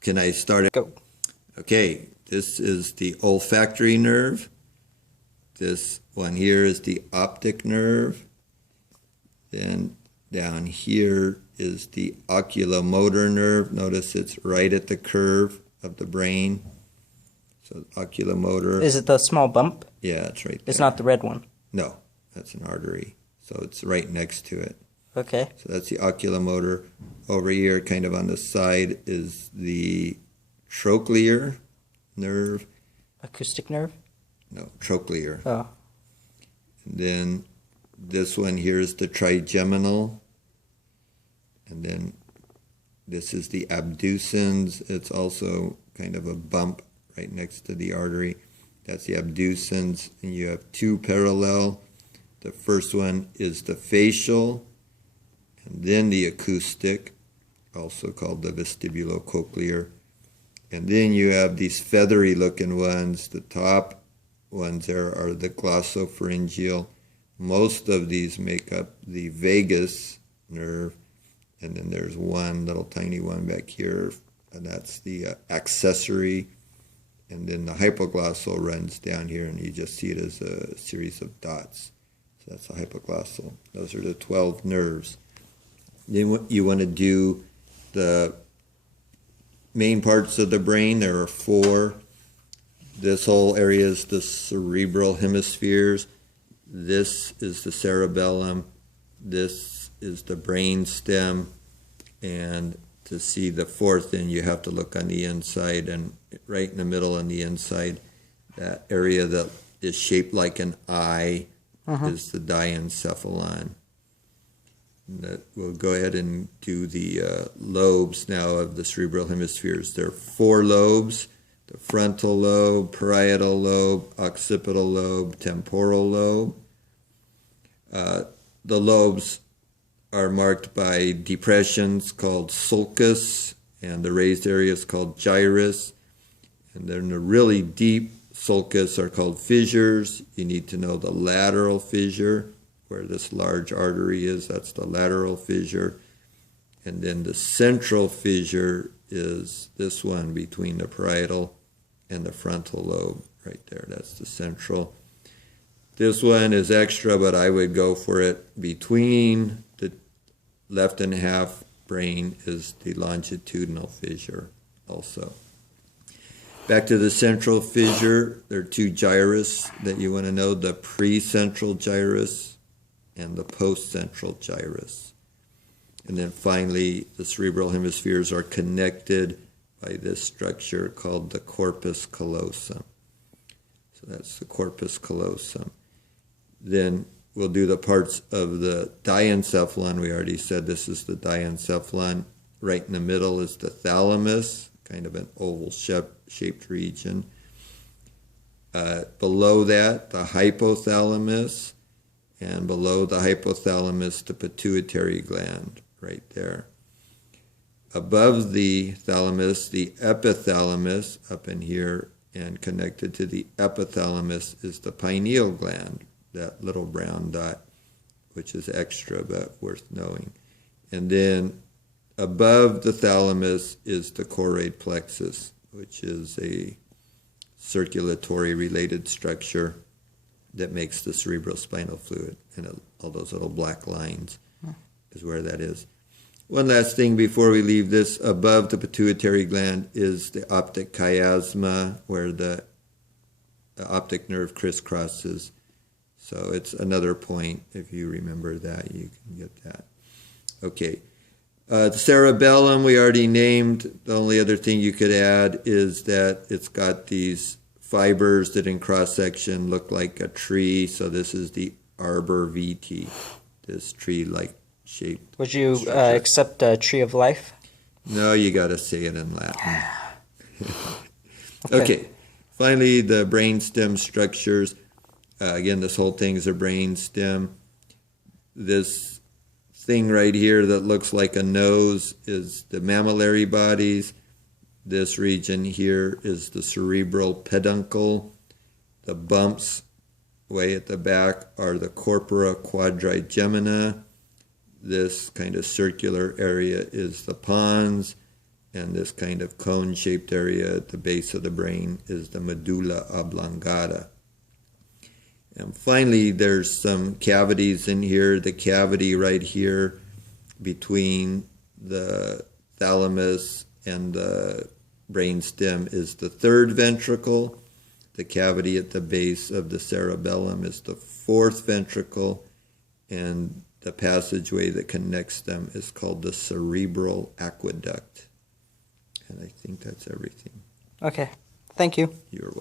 Can I start it? Go. Okay, this is the olfactory nerve. This one here is the optic nerve. Then down here is the oculomotor nerve. Notice it's right at the curve of the brain. So oculomotor. Is it the small bump? Yeah, it's right there. It's not the red one. No, that's an artery. So it's right next to it. Okay. So that's the oculomotor. Over here, kind of on the side, is the trochlear nerve. Acoustic nerve? No, trochlear. Oh. And then this one here is the trigeminal. And then this is the abducens. It's also kind of a bump right next to the artery. That's the abducens. And you have two parallel. The first one is the facial, and then the acoustic, also called the vestibulocochlear. And then you have these feathery looking ones. The top ones there are the glossopharyngeal. Most of these make up the vagus nerve. And then there's one little tiny one back here, and that's the accessory. And then the hypoglossal runs down here, and you just see it as a series of dots. So that's the hypoglossal. Those are the 12 nerves. Then you want to do the main parts of the brain. There are 4. This whole area is the cerebral hemispheres. This is the cerebellum. This is the brain stem. And to see the 4th, then you have to look on the inside, and right in the middle on the inside, that area that is shaped like an eye is the diencephalon. We'll go ahead and do the lobes now of the cerebral hemispheres. There are 4 lobes: the frontal lobe, parietal lobe, occipital lobe, temporal lobe. The lobes are marked by depressions called sulcus, and the raised areas called gyrus. And then the really deep sulcus are called fissures. You need to know the lateral fissure, where this large artery is. That's the lateral fissure. And then the central fissure is this one between the parietal and the frontal lobe right there. That's the central. This one is extra, but I would go for it. Between the left and half brain is the longitudinal fissure also. Back to the central fissure, there are 2 gyrus that you want to know: the precentral gyrus and the postcentral gyrus. And then finally, the cerebral hemispheres are connected by this structure called the corpus callosum. So that's the corpus callosum. Then we'll do the parts of the diencephalon. We already said this is the diencephalon. Right in the middle is the thalamus, kind of an oval-shaped region. Below that, the hypothalamus, and below the hypothalamus, the pituitary gland, right there. Above the thalamus, the epithalamus, up in here, and connected to the epithalamus is the pineal gland, that little brown dot, which is extra but worth knowing. And then above the thalamus is the choroid plexus, which is a circulatory related structure that makes the cerebrospinal fluid. And all those little black lines is where that is. One last thing before we leave this: above the pituitary gland is the optic chiasma, where the optic nerve crisscrosses. So it's another point. If you remember that, you can get that. Okay. The cerebellum we already named. The only other thing you could add is that it's got these fibers that in cross-section look like a tree. So this is the arbor vitae, this tree-like shaped Would you structure. accept a tree of life? No, you got to say it in Latin. Okay. Finally, the brainstem structures. Again, this whole thing is a brainstem. This thing right here that looks like a nose is the mammillary bodies. This region here is the cerebral peduncle. The bumps way at the back are the corpora quadrigemina. This kind of circular area is the pons. And this kind of cone-shaped area at the base of the brain is the medulla oblongata. And finally, there's some cavities in here. The cavity right here between the thalamus and the brainstem is the third ventricle. The cavity at the base of the cerebellum is the fourth ventricle, and the passageway that connects them is called the cerebral aqueduct. And I think that's everything. Okay. Thank you. You're welcome.